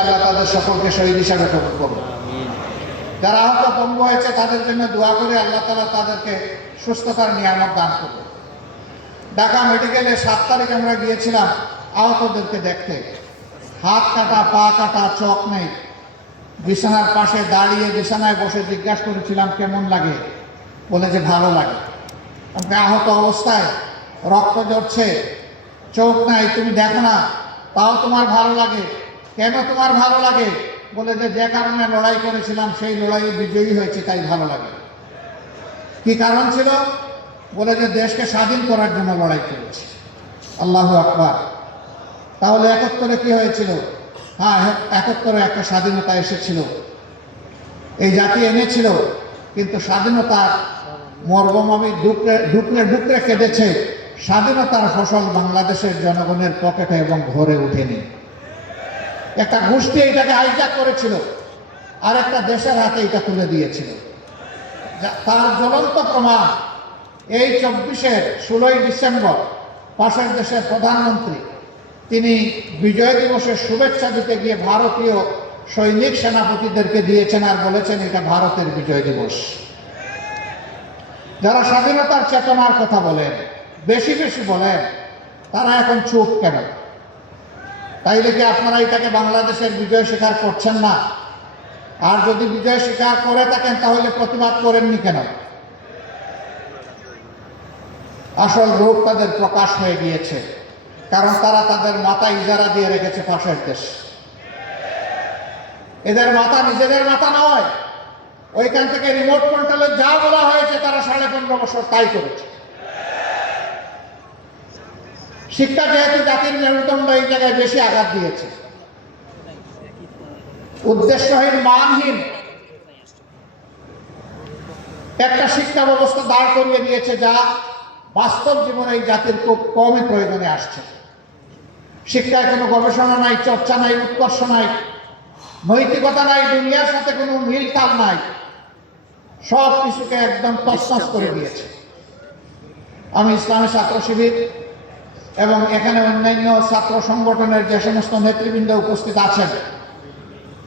আল্লাহ তাদের সকলকে শহীদ হিসাবে কবুল করুন। যারা আহত পঙ্গু হয়েছে তাদের জন্য দোয়া করে আল্লাহ তাআলা তাদেরকে সুস্থতার নিয়ামত দান করুন। ঢাকা মেডিকেলে 7 তারিখ আমরা গিয়েছিলাম আহতদেরকে দেখতে। হাত কাটা, পা কাটা, চোখ নেই। বিছানার পাশে দাঁড়িয়ে বিছানায় বসে জিজ্ঞাসা করেছিলাম কেমন লাগে, বলে যে ভালো লাগে। আমাকে আহত অবস্থায় রক্ত ঝরছে, চোখ নাই, তুমি দেখো না, তাও তোমার ভালো লাগে। কেন তোমার ভালো লাগে? বলে যে কারণে লড়াই করেছিলাম সেই লড়াইয়ে বিজয়ী হয়েছে তাই ভালো লাগে। কি কারণ ছিল? বলে যে দেশকে স্বাধীন করার জন্য লড়াই করেছে। আল্লাহু আকবার। তাহলে 71-এ কি হয়েছিল? হ্যাঁ, 71-এ একটা স্বাধীনতা এসেছিল, এই জাতি এনেছিল, কিন্তু স্বাধীনতার মর্মভূমি ডুকরে ডুকরে ডুকরে কেঁদেছে। স্বাধীনতার ফসল বাংলাদেশের জনগণের পকেটে এবং ঘরে উঠেনি। একটা গোষ্ঠী এটাকে হাইজ্যাক করেছিল, আর একটা দেশের হাতে এটা তুলে দিয়েছিল। তার জ্বলন্ত প্রমাণ এই 24-এর 16ই ডিসেম্বর পাশের দেশের প্রধানমন্ত্রী তিনি বিজয় দিবসের শুভেচ্ছা দিতে গিয়ে ভারতীয় সৈনিক সেনাপতিদেরকে দিয়েছেন আর বলেছেন এটা ভারতের বিজয় দিবস। যারা স্বাধীনতার চেতনার কথা বলেন, বেশি বেশি বলেন, তারা এখন চুপ কেন? তাইলে কি আপনারা এটাকে বাংলাদেশের বিজয় স্বীকার করছেন না? আর যদি বিজয় স্বীকার করে থাকেন তাহলে প্রতিবাদ করেননি কেন? আসল রূপ তাদের প্রকাশ হয়ে গিয়েছে, কারণ তারা তাদের মাথা ইজারা দিয়ে রেখেছে পাশের দেশ। এদের মাথা নিজেদের মাথা নয়, ওইখান থেকে রিমোট কন্ট্রোলে যা বলা হয়েছে তারা 15.5 বছর তাই করেছে। শিক্ষা যেহেতু জাতির মেরুদণ্ড, এই জায়গায় বেশি আঘাত দিয়েছে। উদ্দেশ্যহীন, মানহীন একটা শিক্ষা ব্যবস্থা দাঁড় করিয়ে দিয়েছে যা বাস্তব জীবনে এই জাতির খুব কমই প্রয়োজনে আসছে। শিক্ষায় কোনো গবেষণা নাই, চর্চা নাই, উৎকর্ষ নাই, নৈতিকতা নাই, দুনিয়ার সাথে কোনো মিল তাল নাই, সব কিছুকে একদম তছনছ করে দিয়েছে। আমি ইসলামী ছাত্র শিবির এবং এখানে অন্যান্য ছাত্র সংগঠনের যে সমস্ত নেতৃবৃন্দ উপস্থিত আছেন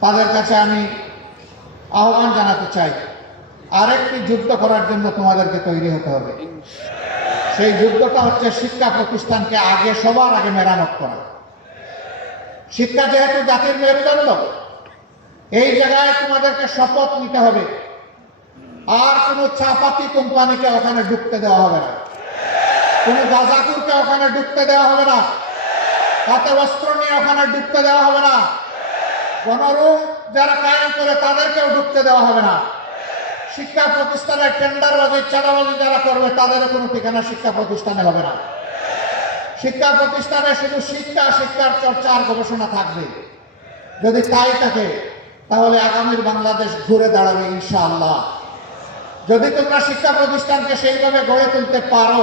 তাদের কাছে আমি আহ্বান জানাতে চাই, আরেকটি যুদ্ধ করার জন্য তোমাদেরকে তৈরি হতে হবে। সেই যুদ্ধটা হচ্ছে শিক্ষা প্রতিষ্ঠানকে আগে, সবার আগে মেরামত করা। শিক্ষা যেহেতু জাতির মেরুদণ্ড, এই জায়গায় তোমাদেরকে শপথ নিতে হবে আর কোনো চাপাতি কোম্পানিকে ওখানে ঢুকতে দেওয়া হবে না, কোনো গাঁজাখুরকে ওখানে ঢুকতে দেওয়া হবে না, হাতে অস্ত্র নিয়ে ওখানে ঢুকতে দেওয়া হবে না, গণরুম যারা কায়েম করে তাদেরকেও ঢুকতে দেওয়া হবে না। শিক্ষা প্রতিষ্ঠানের টেন্ডারবাজি, চাঁদাবাজি যারা করবে তাদেরও কোনো ঠিকানা শিক্ষা প্রতিষ্ঠানে হবে না। শিক্ষা প্রতিষ্ঠানে শুধু শিক্ষা, শিক্ষার চর্চা আর গবেষণা থাকবে। যদি তাই থাকে তাহলে আগামীর বাংলাদেশ ঘুরে দাঁড়াবে ইনশাআল্লাহ। যদি তোমরা শিক্ষা প্রতিষ্ঠানকে সেইভাবে গড়ে তুলতে পারো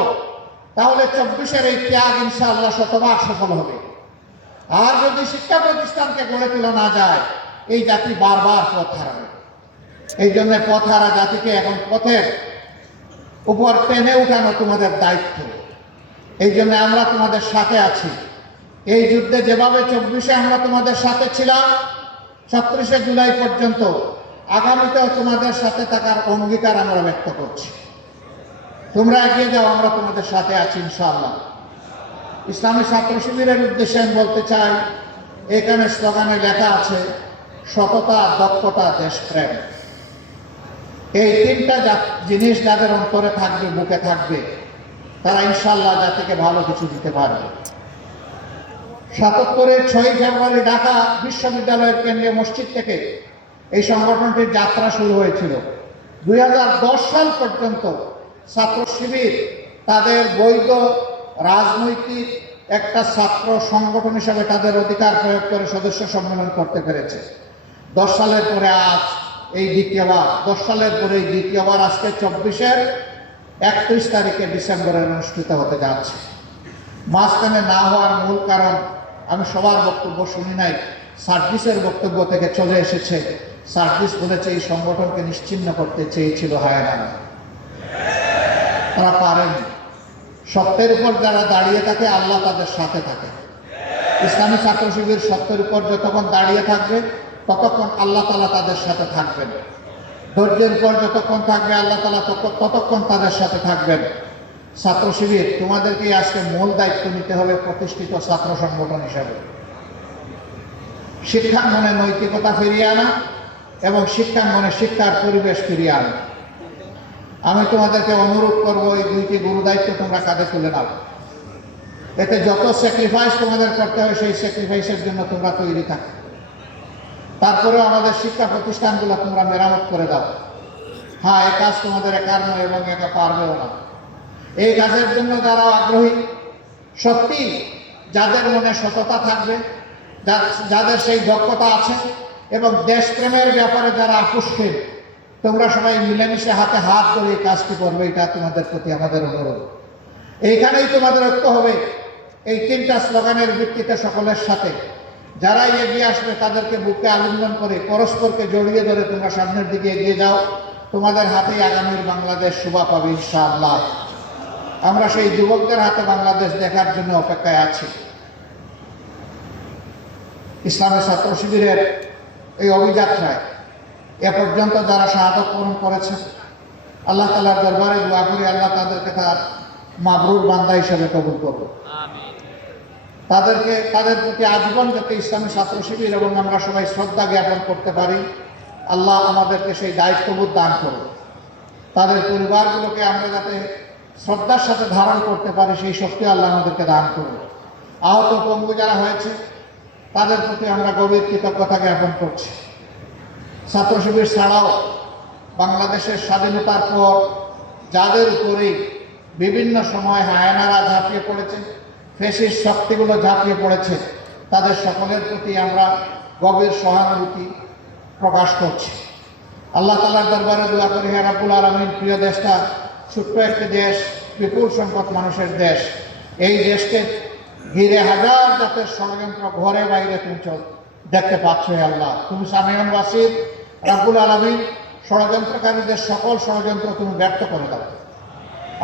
তাহলে 24-এর এই ত্যাগ ইনশাআল্লাহ শতভাগ সফল হবে। আর যদি শিক্ষা প্রতিষ্ঠানকে গড়ে তোলা না যায় এই জাতি বারবার পথ হারাবে। এই জন্য পথ হারা জাতিকে এখন পথের উপর টেনে উঠানো তোমাদের দায়িত্ব। এই জন্য আমরা তোমাদের সাথে আছি। এই যুদ্ধে যেভাবে 24-এ আমরা তোমাদের সাথে ছিলাম 36শে জুলাই পর্যন্ত, আগামীতেও তোমাদের সাথে থাকার অঙ্গীকার আমরা ব্যক্ত করছি। তোমরা এগিয়ে যাও, আমরা তোমাদের সাথে আছি ইনশাআল্লাহ। ইসলামী ছাত্র শিবিরের উদ্দেশ্যে আমি বলতে চাই, এখানে স্লোগানে লেখা আছে সততা, দক্ষতা, দেশপ্রেম। এই 3টা জিনিস যাদের অন্তরে থাকবে, বুকে থাকবে, তারা ইনশাআল্লাহ জাতিকে ভালো কিছু দিতে পারবে। 77-এর 6ই ফেব্রুয়ারি ঢাকা বিশ্ববিদ্যালয়ের কেন্দ্রীয় মসজিদ থেকে এই সংগঠনটির যাত্রা শুরু হয়েছিল। 2010 সাল পর্যন্ত ছাত্র শিবির তাদের বৈধ রাজনৈতিক একটা ছাত্র সংগঠন হিসেবে তাদের অধিকার প্রয়োগ করে সদস্য সম্মেলন করতে পেরেছে। 10 সালের পরে আজ এই দ্বিতীয়বার, 10 সালের পরে এই দ্বিতীয়বার আজকে 24-এর 31 তারিখে ডিসেম্বরের অনুষ্ঠিত হতে যাচ্ছে। মাঝখানে না হওয়ার মূল কারণ আমি সবার বক্তব্য শুনি নাই, সার্জিসের বক্তব্য থেকে চলে এসেছে। সার্জিস বলেছে এই সংগঠনকে নিশ্চিহ্ন করতে চেয়েছিল হায়নারা, তারা পারেনি। সত্যের উপর যারা দাঁড়িয়ে থাকে আল্লাহ তাদের সাথে থাকে। ইসলামী ছাত্র শিবির সত্যের উপর যতক্ষণ দাঁড়িয়ে থাকবে ততক্ষণ আল্লাহ তাআলা তাদের সাথে থাকবেন। ধৈর্যের পর যতক্ষণ থাকবে আল্লাহ তাআলা ততক্ষণ তাদের সাথে থাকবেন। ছাত্র শিবির তোমাদেরকে আজকে মূল দায়িত্ব নিতে হবে প্রতিষ্ঠিত ছাত্র সংগঠন হিসাবে। শিক্ষাঙ্গনে নৈতিকতা ফিরিয়ে আনা এবং শিক্ষাঙ্গনে শিক্ষার পরিবেশ ফিরিয়ে আনা। আমি তোমাদেরকে অনুরোধ করবো এই দুইটি গুরু দায়িত্ব তোমরা কাঁধে তুলে নাও। এতে যত স্যাক্রিফাইস তোমাদের করতে হয় সেই স্যাক্রিফাইসের জন্য তোমরা তৈরি থাকো। তারপরেও আমাদের শিক্ষা প্রতিষ্ঠানগুলো তোমরা মেরামত করে দাও। হ্যাঁ, এই কাজ তোমাদের একার নয় এবং একা পারবেও না। এই কাজের জন্য যারা আগ্রহী, সত্যি যাদের মনে সততা থাকবে, যাদের সেই দক্ষতা আছে এবং দেশপ্রেমের ব্যাপারে যারা আকস্মিক, তোমরা সবাই মিলেমিশে হাতে হাত ধরে এই কাজটি করবে। এটা তোমাদের প্রতি আমাদের অনুরোধ। এইখানেই তোমাদের ঐক্য হবে এই তিনটা স্লোগানের ভিত্তিতে সকলের সাথে। যারাই এগিয়ে আসবে তাদেরকে বুকে আলিঙ্গন করে পরস্পরকে জড়িয়ে ধরে তোমরা সামনের দিকে এগিয়ে যাও। তোমাদের হাতেই আগামীর বাংলাদেশ শোভা পাবে ইনশাআল্লাহ। আমরা সেই যুবকদের হাতে বাংলাদেশ দেখার জন্য অপেক্ষায় আছি। ইসলামী ছাত্র শিবিরের এই অভিযাত্রায় এ পর্যন্ত যারা শাহাদত বরণ করেছে, আল্লাহ তাআলার দরবারে দোয়া করি আল্লাহ তাদেরকে তার মাবরুর বান্দা হিসেবে কবুল করবে। তাদের প্রতি আজীবন যাতে ইসলামী ছাত্র শিবির এবং আমরা সবাই শ্রদ্ধা জ্ঞাপন করতে পারি, আল্লাহ আমাদেরকে সেই দায়িত্ববোধ দান করবে। তাদের পরিবারগুলোকে আমরা যাতে শ্রদ্ধার সাথে ধারণ করতে পারি সেই শক্তি আল্লাহ আমাদেরকে দান করবে। আহত পঙ্গু যারা হয়েছে তাদের প্রতি আমরা গভীর কৃতজ্ঞতা জ্ঞাপন করছি। ছাত্র শিবির ছাড়াও বাংলাদেশের স্বাধীনতার পর যাদের উপরেই বিভিন্ন সময় হায়নারা ঝাঁপিয়ে পড়েছে, ফ্যাসিস্ট শক্তিগুলো ঝাঁপিয়ে পড়েছে, তাদের সকলের প্রতি আমরা গভীর সহানুভূতি প্রকাশ করছি। আল্লাহ তাআলার দরবারে দোয়া করি, হে রাব্বুল আলামিন, প্রিয় দেশটা ছোট্ট একটি দেশ, বিপুল সংখ্যক মানুষের দেশ। এই দেশকে ঘিরে হাজার জাতের ষড়যন্ত্র ঘরে বাইরে তুমি দেখতে পাচ্ছ। হে আল্লাহ, তুমি সামিউন বাসির, রাব্বুল আলামিন, ষড়যন্ত্রকারীদের সকল ষড়যন্ত্র তুমি ব্যর্থ করে দাও।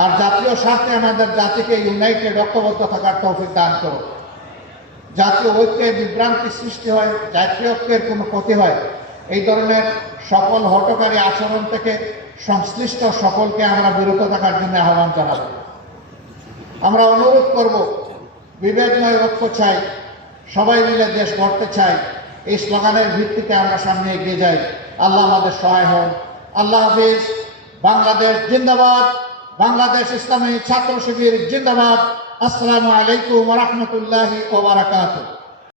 আর জাতীয় স্বার্থে আমাদের জাতিকে ইউনাইটেড ঐক্যবদ্ধ থাকার তৌফিক দান করো। জাতীয় ঐক্যে বিভ্রান্তি সৃষ্টি হয়, জাতীয় ঐক্যের কোনো ক্ষতি হয়, এই ধরনের সকল হঠকারী আচরণ থেকে সংশ্লিষ্ট সকলকে আমরা বিরত থাকার জন্য আহ্বান জানাব। আমরা অনুরোধ করব, বিভেদ নয় ঐক্য চাই, সবাই মিলে দেশ গড়তে চাই। এই স্লোগানের ভিত্তিতে আমরা সামনে এগিয়ে যাই। আল্লাহ আমাদের সহায় হন। আল্লাহ হাফিজ। বাংলাদেশ জিন্দাবাদ। বাংলাদেশ ইসলামী ছাত্র শিবির জিন্দাবাদ। আসসালামু আলাইকুম ওয়া রাহমাতুল্লাহি ওয়া বারাকাতুহু।